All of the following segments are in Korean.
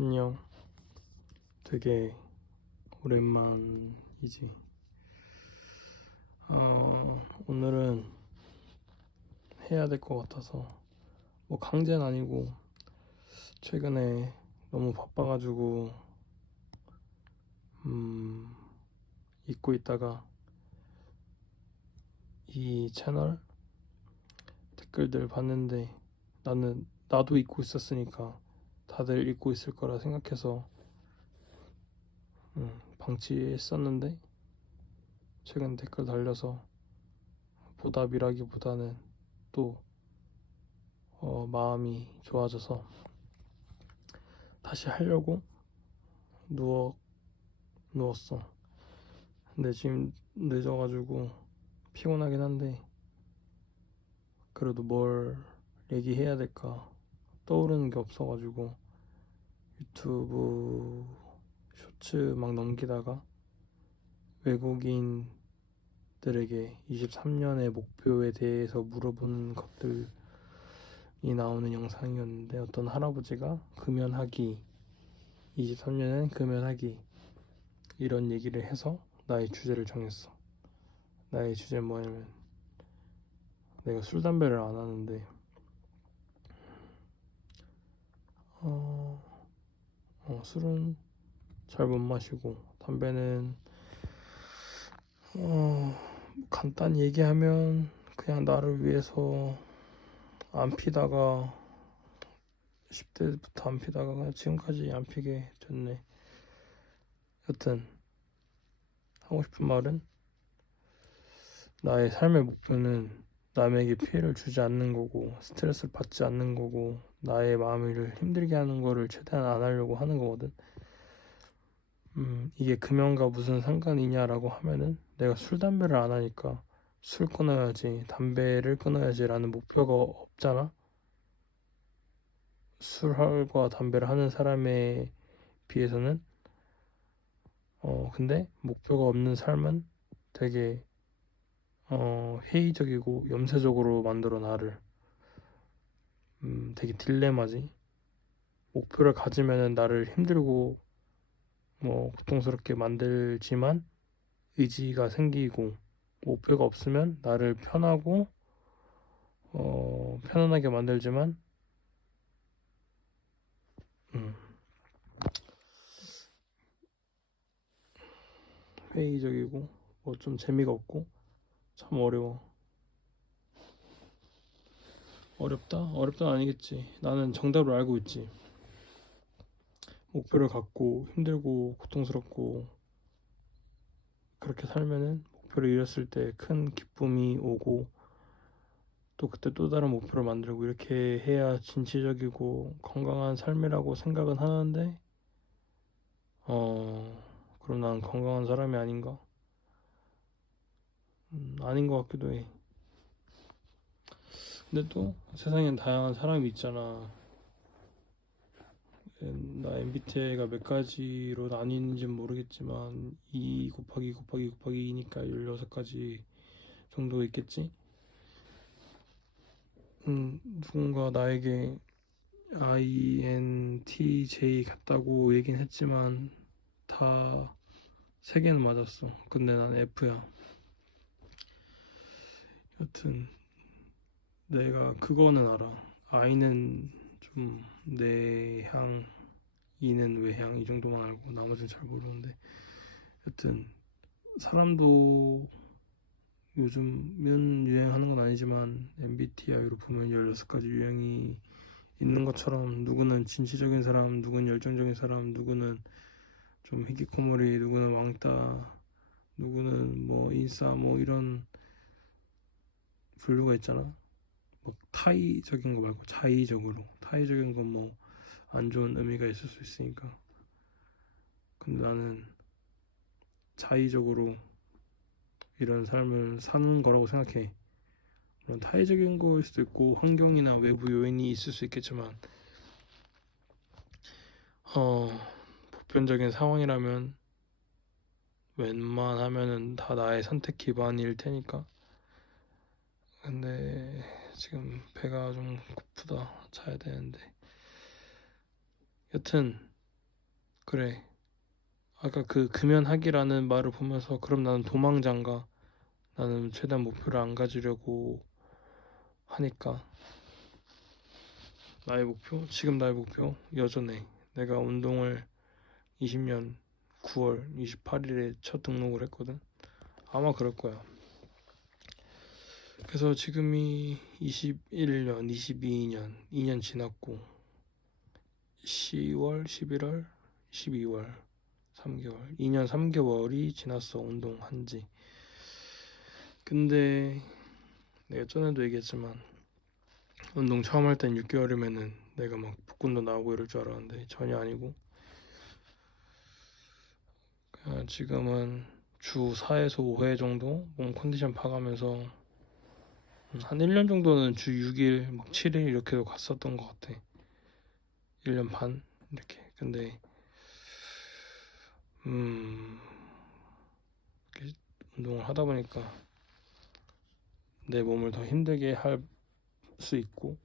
안녕. 되게 오랜만이지. 오늘은 해야 될 것 같아서, 뭐 강제는 아니고, 최근에 너무 바빠가지고, 잊고 있다가, 이 채널 댓글들 봤는데, 나도 잊고 있었으니까, 다들 잊고 있을 거라 생각해서, 방치했었는데, 최근 댓글 달려서, 보답이라기보다는 또, 마음이 좋아져서, 다시 하려고 누웠어. 근데 지금 늦어가지고 피곤하긴 한데, 그래도 뭘 얘기해야 될까 떠오르는 게 없어가지고 유튜브 쇼츠 막 넘기다가 외국인들에게 23년의 목표에 대해서 물어보는 것들이 나오는 영상이었는데, 어떤 할아버지가 금연하기, 23년엔 금연하기, 이런 얘기를 해서 나의 주제를 정했어. 나의 주제는 뭐냐면, 내가 술 담배를 안 하는데, 술은 잘 못 마시고, 담배는 간단히 얘기하면 그냥 나를 위해서 안 피다가, 10대부터 안 피다가 그냥 지금까지 안 피게 됐네. 여튼 하고 싶은 말은, 나의 삶의 목표는 남에게 피해를 주지 않는 거고, 스트레스를 받지 않는 거고, 나의 마음을 힘들게 하는 거를 최대한 안 하려고 하는 거거든. 이게 금연과 무슨 상관이냐라고 하면은, 내가 술 담배를 안 하니까 술 끊어야지, 담배를 끊어야지 라는 목표가 없잖아. 술과 담배를 하는 사람에 비해서는. 근데 목표가 없는 삶은 되게 회의적이고 염세적으로 만들어 나를. 되게 딜레마지. 목표를 가지면은 나를 힘들고 뭐 고통스럽게 만들지만 의지가 생기고, 목표가 없으면 나를 편하고 편안하게 만들지만, 음, 회의적이고 뭐 좀 재미가 없고, 참 어려워. 어렵다? 어렵다는 아니겠지. 나는 정답을 알고 있지. 목표를 갖고 힘들고 고통스럽고 그렇게 살면은, 목표를 이뤘을 때 큰 기쁨이 오고, 또 그때 또 다른 목표를 만들고, 이렇게 해야 진취적이고 건강한 삶이라고 생각은 하는데, 그럼 난 건강한 사람이 아닌가? 아닌 것 같기도 해. 근데 또 세상엔 다양한 사람이 있잖아. 나 MBTI가 몇 가지로 나뉘는지는 모르겠지만, 2 곱하기 2 곱하기 2 곱하기 2니까 16가지 정도 있겠지? 누군가 나에게 INTJ 같다고 얘긴 했지만, 다 3개는 맞았어. 근데 난 F야. 여튼 내가 그거는 알아. I는 좀 내향, E는 외향, 이 정도만 알고 나머지는 잘 모르는데, 여튼 사람도 요즘은 유행하는 건 아니지만 MBTI로 보면 16가지 유형이 있는 것처럼, 누구는 진취적인 사람, 누구는 열정적인 사람, 누구는 좀 히키코모리, 누구는 왕따, 누구는 뭐 인싸, 뭐 이런 분류가 있잖아. 뭐 타의적인 거 말고 자의적으로. 타의적인 건 뭐 안 좋은 의미가 있을 수 있으니까. 근데 나는 자의적으로 이런 삶을 사는 거라고 생각해. 물론 타의적인 거일 수도 있고 환경이나 외부 요인이 있을 수 있겠지만, 보편적인 상황이라면 웬만하면은 다 나의 선택 기반일 테니까. 근데 지금 배가 좀 고프다. 자야 되는데. 여튼 그래. 아까 그 금연하기라는 말을 보면서 그럼 나는 도망자인가? 나는 최대한 목표를 안 가지려고 하니까 나의 목표? 지금 나의 목표? 여전해. 내가 운동을 20년 9월 28일에 첫 등록을 했거든. 아마 그럴 거야. 그래서 지금이 21년, 22년, 2년 지났고 10월, 11월, 12월, 3개월, 2년 3개월이 지났어. 운동한 지. 근데 내가 전에도 얘기했지만 운동 처음 할 땐 6개월이면은 내가 막 복근도 나오고 이럴 줄 알았는데 전혀 아니고 지금은 주 4에서 5회 정도 몸 컨디션 파가면서 한 1년 정도는 주 6일, 막 7일 이렇게도 갔었던 것 같아. 1년 반 이렇게. 근데 이렇게 운동을 하다 보니까 내 몸을 더 힘들게 할 수 있고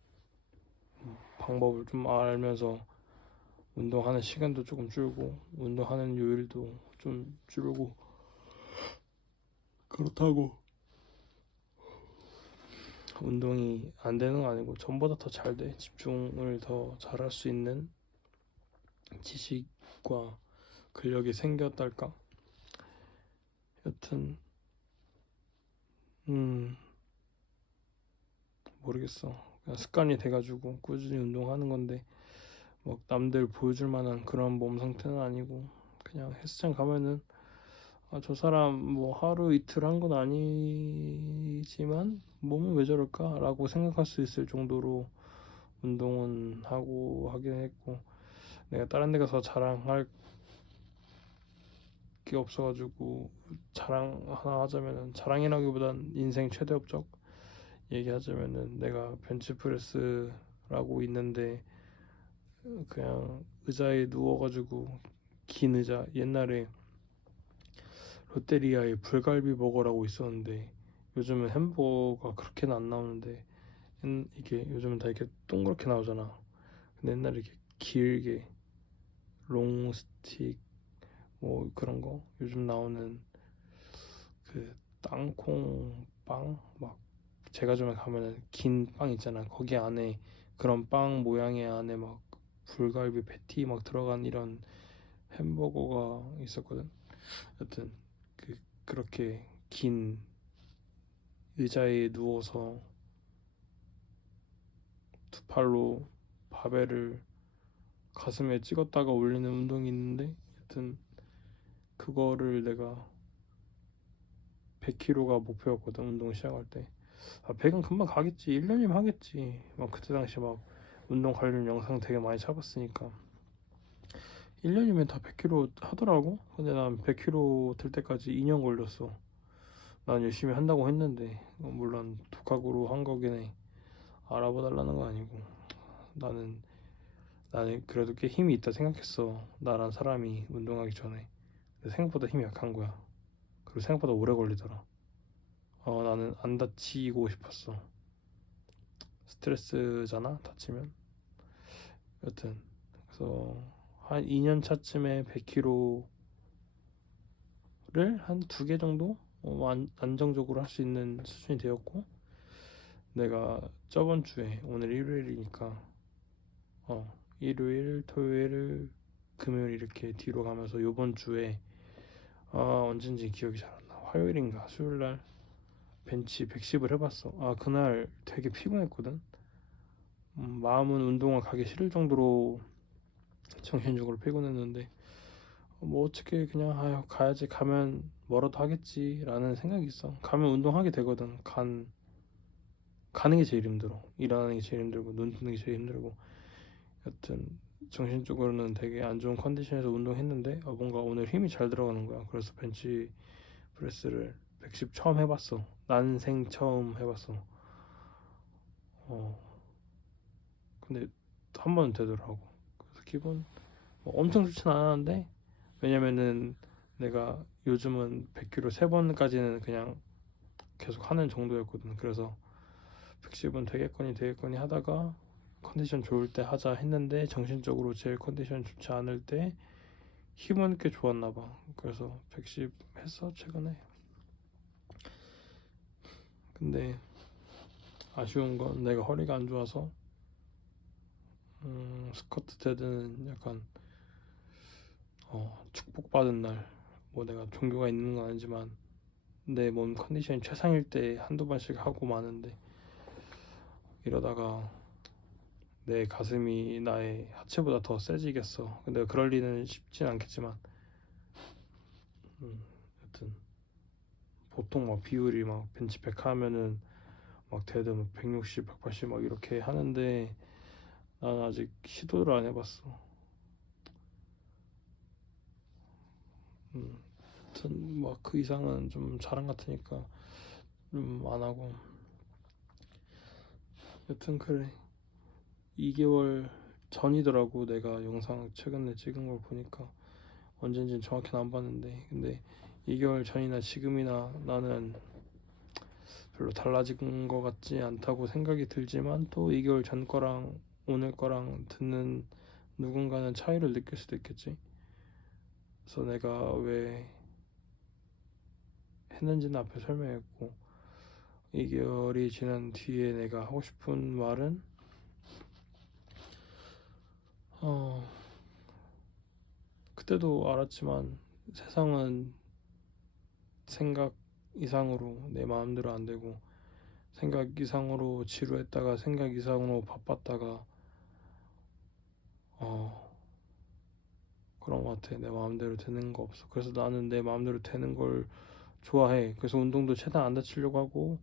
방법을 좀 알면서 운동하는 시간도 조금 줄고 운동하는 요일도 좀 줄고 그렇다고 운동이 안 되는 거 아니고 전보다 더 잘 돼. 집중을 더 잘할 수 있는 지식과 근력이 생겼달까? 여튼 모르겠어. 그냥 습관이 돼가지고 꾸준히 운동하는 건데 막 남들 보여줄 만한 그런 몸 상태는 아니고 그냥 헬스장 가면은 저 사람 뭐 하루 이틀 한 건 아니지만 몸은 왜 저럴까? 라고 생각할 수 있을 정도로 운동은 하고 하긴 했고 내가 다른 데 가서 자랑할 게 없어가지고 자랑 하나 하자면은 자랑이라기보단 인생 최대 업적 얘기하자면은 내가 벤치프레스라고 있는데 그냥 의자에 누워가지고 긴 의자 옛날에 롯데리아에 불갈비 버거라고 있었는데 요즘은 햄버거가 그렇게는 안 나오는데 이게 요즘은 다 이렇게 동그랗게 나오잖아. 근데 옛날에 이렇게 길게 롱스틱 뭐 그런 거 요즘 나오는 그 땅콩 빵 막 제과점에 가면은 긴 빵 있잖아. 거기 안에 그런 빵 모양의 안에 막 불갈비 패티 막 들어간 이런 햄버거가 있었거든. 여튼 그렇게 긴 의자에 누워서 두 팔로 바벨을 가슴에 찍었다가 올리는 운동이 있는데 여튼 그거를 내가 100kg가 목표였거든. 운동 시작할 때 100은 금방 가겠지, 1년이면 하겠지. 막 그때 당시 막 운동 관련 영상 되게 많이 잡았으니까 1년이면 다 100kg 하더라고. 근데 난 100kg 될 때까지 2년 걸렸어. 난 열심히 한다고 했는데 물론 독학으로 한 거긴 해. 알아봐 달라는 거 아니고 나는 그래도 꽤 힘이 있다 생각했어. 나란 사람이 운동하기 전에. 근데 생각보다 힘이 약한 거야. 그리고 생각보다 오래 걸리더라. 나는 안 다치고 싶었어. 스트레스잖아, 다치면. 여튼 그래서 한 2년 차쯤에 100kg를 한 2개 정도 안정적으로 할 수 있는 수준이 되었고 내가 저번 주에 오늘 일요일이니까 일요일, 토요일, 금요일 이렇게 뒤로 가면서 요번 주에 언젠지 기억이 잘 안 나. 화요일인가 수요일날 벤치 110을 해봤어. 그날 되게 피곤했거든. 마음은 운동을 가기 싫을 정도로 정신적으로 피곤했는데 뭐 어떻게 그냥 가야지 가면 뭐라도 하겠지라는 생각이 있어. 가면 운동하게 되거든. 가는 게 제일 힘들어. 일하는 게 제일 힘들고 눈 뜨는 게 제일 힘들고 여튼 정신적으로는 되게 안 좋은 컨디션에서 운동했는데 뭔가 오늘 힘이 잘 들어가는 거야. 그래서 벤치 프레스를 110 처음 해봤어. 난생 처음 해봤어. 어 근데 한 번은 되더라고. 그래서 기분 엄청 좋진 않았는데 왜냐면은 내가 요즘은 100kg 3번까지는 그냥 계속 하는 정도였거든. 그래서 110은 되겠거니 하다가 컨디션 좋을 때 하자 했는데 정신적으로 제일 컨디션 좋지 않을 때 힘은 꽤 좋았나 봐. 그래서 110 했어 최근에. 근데 아쉬운 건 내가 허리가 안 좋아서 스쿼트 데드는 약간 축복받은 날, 뭐 내가 종교가 있는 건 아니지만 내 몸 컨디션이 최상일 때 한두 번씩 하고 마는데, 이러다가 내 가슴이 나의 하체보다 더 세지겠어. 근데 그럴 리는 쉽진 않겠지만, 여튼 보통 막 비율이 막 벤치 100 하면은 막 데드 막 160, 180 막 이렇게 하는데, 난 아직 시도를 안 해봤어. 여튼 막 그 이상은 좀 자랑 같으니까 좀 안 하고. 여튼 그래. 2개월 전이더라고. 내가 영상 최근에 찍은 걸 보니까 언젠지는 정확히는 안 봤는데, 근데 2개월 전이나 지금이나 나는 별로 달라진 것 같지 않다고 생각이 들지만, 또 2개월 전 거랑 오늘 거랑 듣는 누군가는 차이를 느낄 수도 있겠지. 그래서 내가 왜 했는지는 앞에 설명했고, 2개월이 지난 뒤에 내가 하고 싶은 말은, 그때도 알았지만 세상은 생각 이상으로 내 마음대로 안 되고, 생각 이상으로 지루했다가 생각 이상으로 바빴다가 그런 것 같아. 내 마음대로 되는 거 없어. 그래서 나는 내 마음대로 되는 걸 좋아해. 그래서 운동도 최대한 안 다치려고 하고,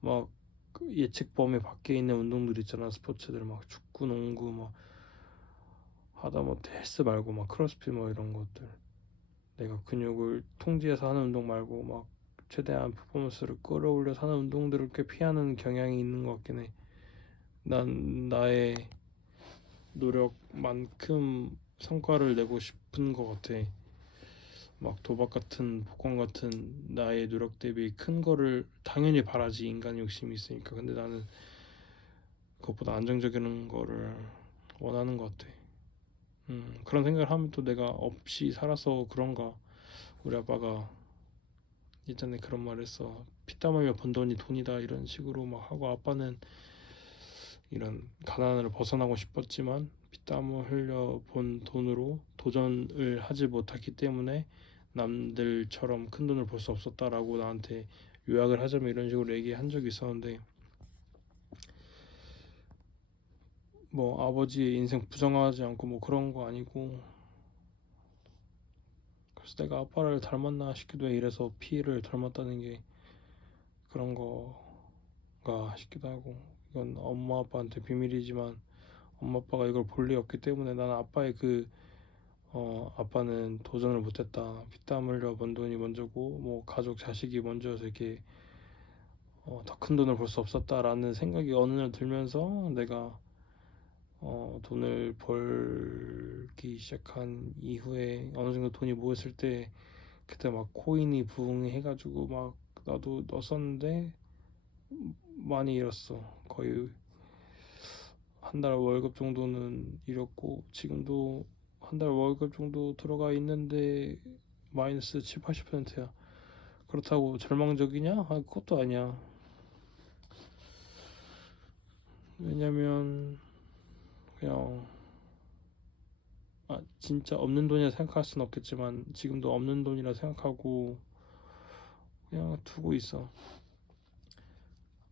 막그 예측 범위 밖에 있는 운동들 있잖아. 스포츠들 막 축구, 농구 막 하다못해 헬스 말고 막 크로스핏 뭐 이런 것들, 내가 근육을 통제해서 하는 운동 말고 막 최대한 퍼포먼스를 끌어올려서 하는 운동들을 꽤 피하는 경향이 있는 것 같긴 해. 난 나의 노력만큼 성과를 내고 싶은 것 같아. 막 도박 같은 복권 같은 나의 노력 대비 큰 거를 당연히 바라지. 인간 욕심이 있으니까. 근데 나는 그것보다 안정적인 거를 원하는 것 같아. 그런 생각을 하면 또 내가 없이 살아서 그런가. 우리 아빠가 예전에 그런 말 했어. 피땀 흘려 번 돈이 돈이다 이런 식으로 막 하고, 아빠는 이런 가난을 벗어나고 싶었지만 피땀을 흘려 본 돈으로 도전을 하지 못했기 때문에 남들처럼 큰 돈을 벌 수 없었다라고 나한테 요약을 하자면 이런 식으로 얘기한 적이 있었는데, 뭐 아버지의 인생 부정하지 않고 뭐 그런 거 아니고, 그래서 내가 아빠를 닮았나 싶기도 해. 이래서 피를 닮았다는 게 그런 거가 싶기도 하고. 이건 엄마 아빠한테 비밀이지만 엄마 아빠가 이걸 볼 리 없기 때문에, 나는 아빠의 아빠는 도전을 못했다, 피땀 흘려 번 돈이 먼저고 뭐 가족 자식이 먼저서 이렇게 더 큰 돈을 벌 수 없었다라는 생각이 어느 날 들면서, 내가 돈을 벌기 시작한 이후에 어느 정도 돈이 모였을 때, 그때 막 코인이 부흥이 해가지고 막 나도 넣었었는데 많이 잃었어. 거의 한 달 월급 정도는 잃었고, 지금도 한 달 월급 정도 들어가 있는데 마이너스 7, 80%야. 그렇다고 절망적이냐? 그것도 아니야. 왜냐면 그냥 진짜 없는 돈이라 생각할 순 없겠지만 지금도 없는 돈이라 생각하고 그냥 두고 있어.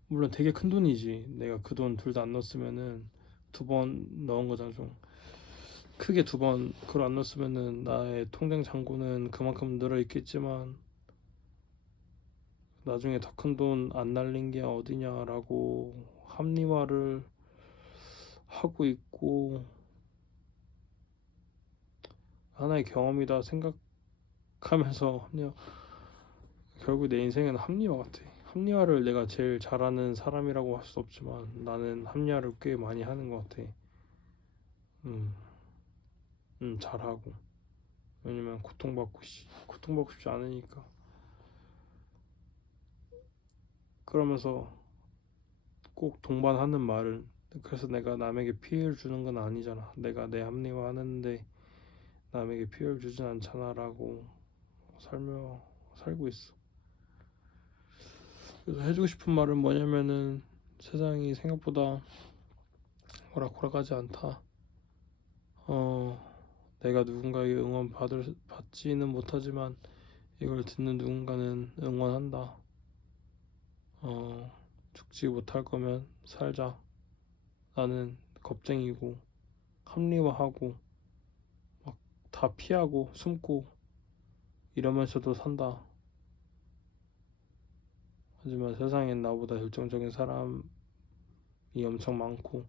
물론 되게 큰 돈이지. 내가 그 돈 둘 다 안 넣었으면은, 2번 넣은 거잖아. 좀 크게 2번 그걸 안 넣었으면은 나의 통장 잔고는 그만큼 늘어 있겠지만, 나중에 더 큰 돈 안 날린 게 어디냐라고 합리화를 하고 있고, 하나의 경험이다 생각하면서 그냥, 결국 내 인생은 합리화 같아. 합리화를 내가 제일 잘하는 사람이라고 할 수 없지만 나는 합리화를 꽤 많이 하는 것 같아. 음, 잘하고. 왜냐면 고통받고 싶지 않으니까. 그러면서 꼭 동반하는 말은, 그래서 내가 남에게 피해를 주는 건 아니잖아. 내가 내 합리화 하는데 남에게 피해를 주진 않잖아라고 살고 있어. 그래서 해주고 싶은 말은 뭐냐면은 세상이 생각보다 호락호락하지 않다. 내가 누군가에게 받지는 못하지만 이걸 듣는 누군가는 응원한다. 죽지 못할 거면 살자. 나는 겁쟁이고 합리화하고 막 다 피하고 숨고 이러면서도 산다. 하지만 세상엔 나보다 열정적인 사람이 엄청 많고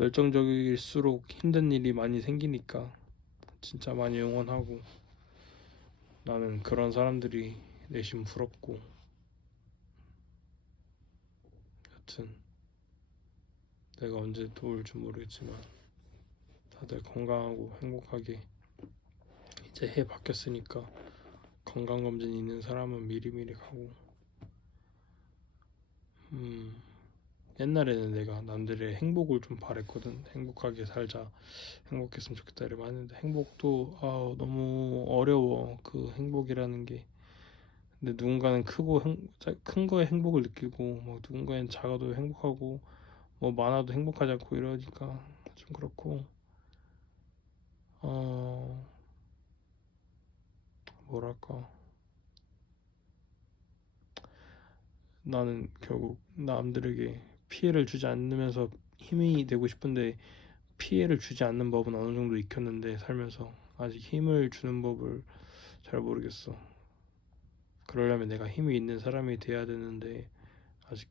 열정적일수록 힘든 일이 많이 생기니까 진짜 많이 응원하고 나는 그런 사람들이 내심 부럽고 여튼 내가 언제 또 올지 모르겠지만 다들 건강하고 행복하게 이제 해 바뀌었으니까 건강검진 있는 사람은 미리미리 가고 옛날에는 내가 남들의 행복을 좀 바랬거든. 행복하게 살자, 행복했으면 좋겠다 이러면 하는데 행복도 너무 어려워. 그 행복이라는 게. 근데 누군가는 큰 거에 행복을 느끼고 뭐 누군가는 작아도 행복하고 뭐 많아도 행복하지 않고 이러니까 좀 그렇고 뭐랄까 나는 결국 남들에게 피해를 주지 않으면서 힘이 되고 싶은데 피해를 주지 않는 법은 어느 정도 익혔는데 살면서 아직 힘을 주는 법을 잘 모르겠어. 그러려면 내가 힘이 있는 사람이 돼야 되는데 아직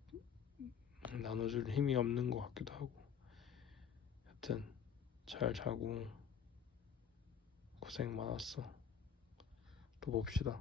나눠줄 힘이 없는 것 같기도 하고. 여튼 잘 자고 고생 많았어. 또 봅시다.